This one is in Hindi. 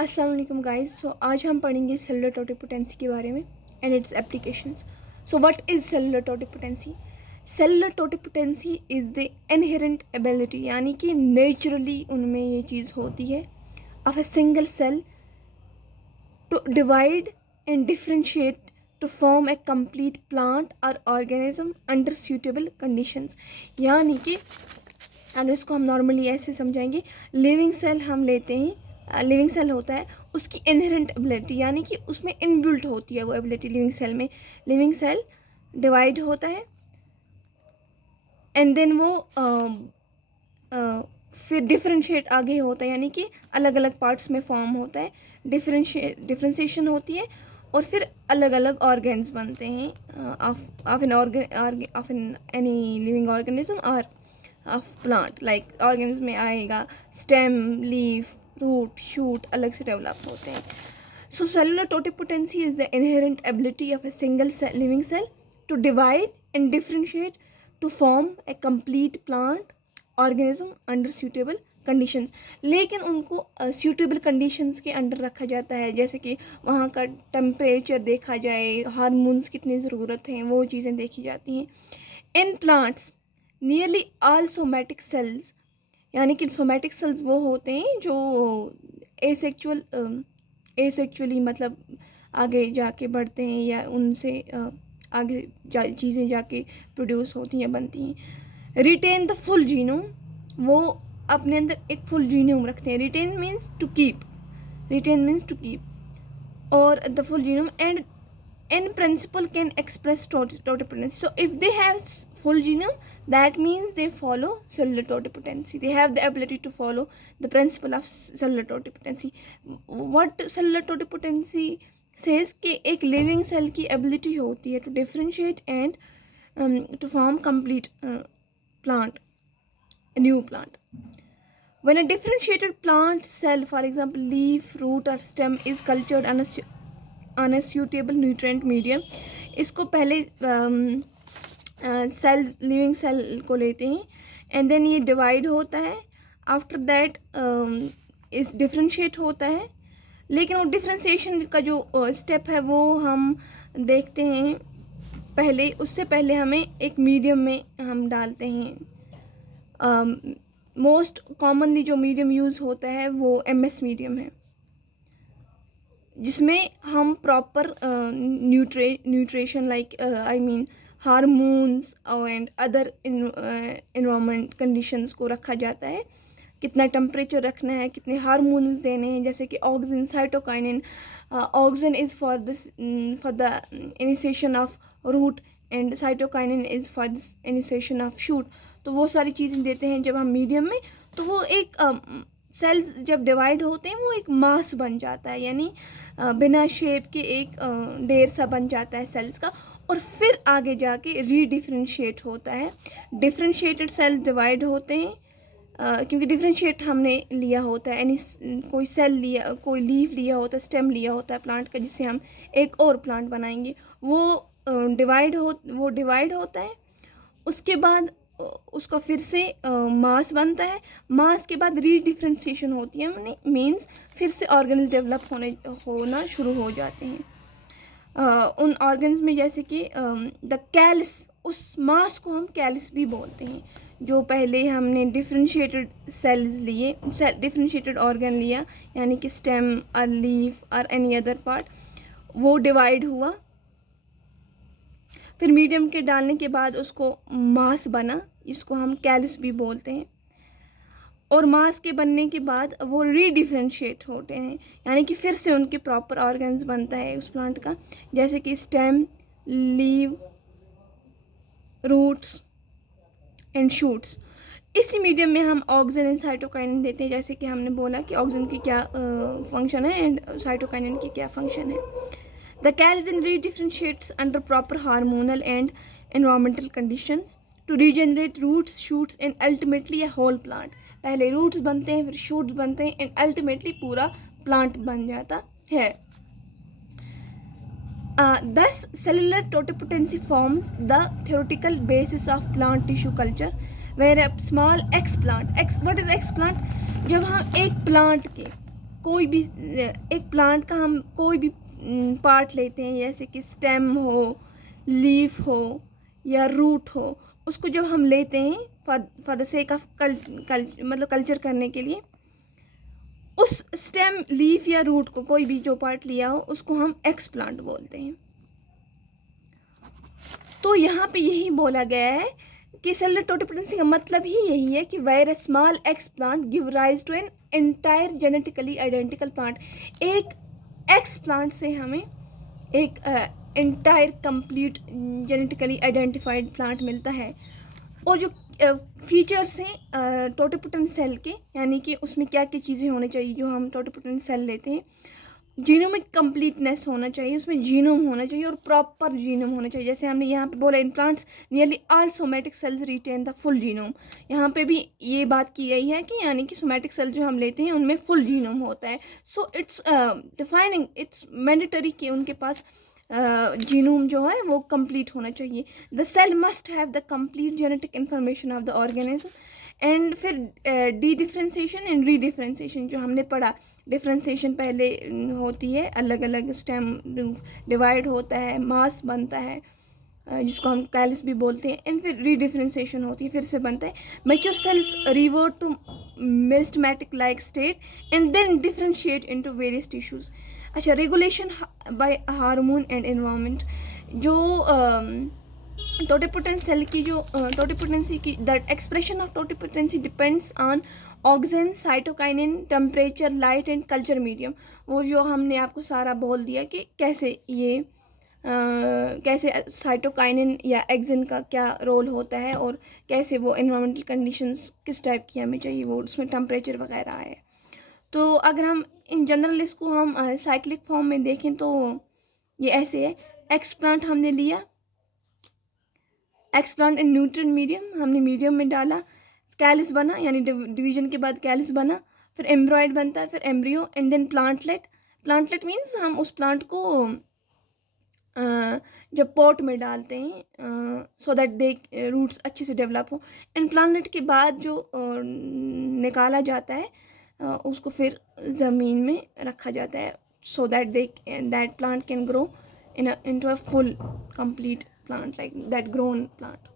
अस्सलाम वालेकुम गाइस। सो आज हम पढ़ेंगे सेलुलर टोटिपोटेंसी के बारे में and its applications. So what is cellular totipotency? Cellular totipotency is the inherent ability, यानी कि नेचुरली उनमें ये चीज़ होती है, of a single cell to divide and differentiate to form a complete plant और ऑर्गेनिज्म अंडर सूटेबल कंडीशंस। यानी कि अगर इसको हम नॉर्मली ऐसे समझाएंगे, लिविंग सेल हम लेते हैं, लिविंग सेल होता है, उसकी इनहेरेंट एबिलिटी यानी कि उसमें इनबिल्ट होती है वो एबिलिटी लिविंग सेल में। लिविंग सेल डिवाइड होता है एंड देन वो फिर डिफ्रेंशिएट आगे होता है, यानी कि अलग अलग पार्ट्स में फॉर्म होता है, डिफ्रेंशिएशन होती है और फिर अलग अलग ऑर्गेन्स बनते हैं of an any living organism और ऑफ प्लांट। लाइक ऑर्गेन्स में आएगा स्टेम, लीफ, रूट, शूट अलग से डेवलप होते हैं। So cellular totipotency is the inherent ability of a single living cell to divide and differentiate to form a complete plant organism under suitable conditions. लेकिन उनको सूटेबल कंडीशंस के अंडर रखा जाता है, जैसे कि वहाँ का टेम्परेचर देखा जाए, हार्मोन्स कितनी ज़रूरत हैं, वो चीज़ें देखी जाती हैं। इन plants nearly all somatic cells, यानी कि सोमैटिक सेल्स वो होते हैं जो एसेक्चुअली मतलब आगे जाके बढ़ते हैं या उनसे आगे चीज़ें जाके प्रोड्यूस होती हैं, बनती हैं। रिटेन द फुल जीनोम, वो अपने अंदर एक फुल जीनोम रखते हैं। रिटेन मीन्स टू कीप, और the full genome and in principle can express totipotency. So if they have full genome, that means they follow cellular totipotency. They have the ability to follow the principle of cellular totipotency. What cellular totipotency says कि एक living cell की ability होती है to differentiate and to form complete plant, a new plant. When a differentiated plant cell, for example leaf, root or stem, is cultured on a suitable nutrient medium, इसको पहले सेल, लिविंग सेल को लेते हैं एंड देन ये डिवाइड होता है, आफ्टर दैट इस डिफ्रेंशिएट होता है। लेकिन वो डिफ्रेंशिएशन का जो स्टेप है वो हम देखते हैं पहले, उससे पहले हमें एक मीडियम में हम डालते हैं। मोस्ट कॉमनली जो मीडियम यूज़ होता है वो MS मीडियम है, जिसमें हम proper nutrition like hormones and other environment conditions को रखा जाता है। कितना टेम्परेचर रखना है, कितने हार्मोन्स देने हैं, जैसे कि auxin, cytokinin. Auxin is for the initiation of root and cytokinin is for the initiation of shoot. तो वो सारी चीज़ें देते हैं जब हम मीडियम में, तो वो एक सेल्स जब डिवाइड होते हैं वो एक मास बन जाता है, यानी बिना शेप के एक ढेर सा बन जाता है सेल्स का, और फिर आगे जाके रीडिफ्रेंशिएट होता है। डिफ्रेंशिएटेड सेल्स डिवाइड होते हैं क्योंकि डिफ्रेंशिएट हमने लिया होता है, यानी कोई सेल लिया, कोई लीफ लिया होता है, स्टेम लिया होता है प्लांट का, जिससे हम एक और प्लांट बनाएंगे, वो डिवाइड होता है। उसके बाद उसका फिर से मास बनता है, मास के बाद रीडिफ्रेंशिएशन होती है, मीन्स फिर से ऑर्गन्स डेवलप होना शुरू हो जाते हैं उन ऑर्गन्स में, जैसे कि द कैलस, उस मास को हम कैलस भी बोलते हैं। जो पहले हमने डिफ्रेंशिएटेड सेल्स लिए, डिफ्रेंशिएटेड ऑर्गन लिया, यानी कि स्टेम और लीफ और एनी अदर पार्ट, वो डिवाइड हुआ, फिर मीडियम के डालने के बाद उसको मास बना, इसको हम कैलस भी बोलते हैं। और मास के बनने के बाद वो रीडिफ्रेंशिएट होते हैं, यानी कि फिर से उनके प्रॉपर ऑर्गन्स बनता है उस प्लांट का, जैसे कि stem, leave, roots and shoots. इसी मीडियम में हम ऑक्सिन एंड साइटोकाइनिन देते हैं, जैसे कि हमने बोला कि ऑक्सिन की क्या फंक्शन है एंड साइटोकाइनिन की क्या फंक्शन है। The calcium redifferentiates under proper hormonal and environmental conditions to regenerate roots, shoots and ultimately a whole plant. पहले roots बनते हैं, फिर shoots बनते हैं and ultimately पूरा plant बन जाता है। Thus, cellular totipotency forms the theoretical basis of plant tissue culture, where a small X plant, what is X plant? जब हम एक plant के कोई भी एक प्लांट का हम कोई भी पार्ट लेते हैं, जैसे कि स्टेम हो, लीफ हो या रूट हो, उसको जब हम लेते हैं फॉर द सेक ऑफ मतलब कल्चर करने के लिए, उस स्टेम, लीफ या रूट को कोई भी जो पार्ट लिया हो उसको हम एक्सप्लांट बोलते हैं। तो यहाँ पे यही बोला गया है कि सेलुलर टोटिपोटेंसी का मतलब ही यही है कि where a small explant give rise to an entire genetically identical plant. एक एक्स प्लांट से हमें एक entire complete genetically identified plant मिलता है। और जो फीचर्स हैं टोटिपोटेंट सेल के, यानी कि उसमें क्या क्या चीज़ें होनी चाहिए जो हम टोटिपोटेंट सेल लेते हैं, जीनोमिक कंप्लीटनेस होना चाहिए, उसमें जीनोम होना चाहिए और प्रॉपर जीनोम होना चाहिए। जैसे हमने यहाँ पे बोला, in plants nearly all somatic cells retain the full genome, यहाँ पे भी ये बात की गई है कि यानी कि सोमेटिक सेल जो हम लेते हैं उनमें फुल जीनोम होता है। So it's defining, it's mandatory कि उनके पास जीनोम जो है वो कंप्लीट होना चाहिए। The cell must have the complete genetic information of the organism. And फिर dedifferentiation and redifferentiation जो हमने पढ़ा, डिफ्रेंसिएशन पहले होती है, अलग अलग स्टेम डिवाइड होता है, मास बनता है जिसको हम कैलिस भी बोलते हैं, एंड फिर री डिफ्रेंसिएशन होती है, फिर से बनता है। Mature cells revert to meristematic like state and then differentiate into various tissues. अच्छा, regulation by hormone and environment, जो टोटिपोटेंट सेल की जो टोटिपोटेंसी की that expression of totipotency depends on oxygen, cytokinin, temperature, light and culture medium. वो जो हमने आपको सारा बोल दिया कि कैसे ये कैसे साइटोकाइनिन या एक्सिन का क्या रोल होता है और कैसे वो एनवायरमेंटल कंडीशंस किस टाइप की हमें चाहिए, वो उसमें टेम्परेचर वगैरह है। तो अगर हम इन जनरल इसको हम साइक्लिक फॉर्म में देखें तो ये ऐसे है। एक्स प्लांट हमने लिया, x plant in nutrient medium, हमने मीडियम में डाला, कैलिस बना, यानी डिवीजन के बाद कैलिस बना, फिर एम्ब्रॉयड बनता है, फिर embryo and then plantlet. Plantlet means हम उस प्लांट को जब पॉट में डालते हैं सो दैट दे रूट्स अच्छे से डेवलप हो। एंड प्लांटलेट के बाद जो निकाला जाता है उसको फिर ज़मीन में रखा जाता है so that that plant can grow into a full complete plant, like that grown plant.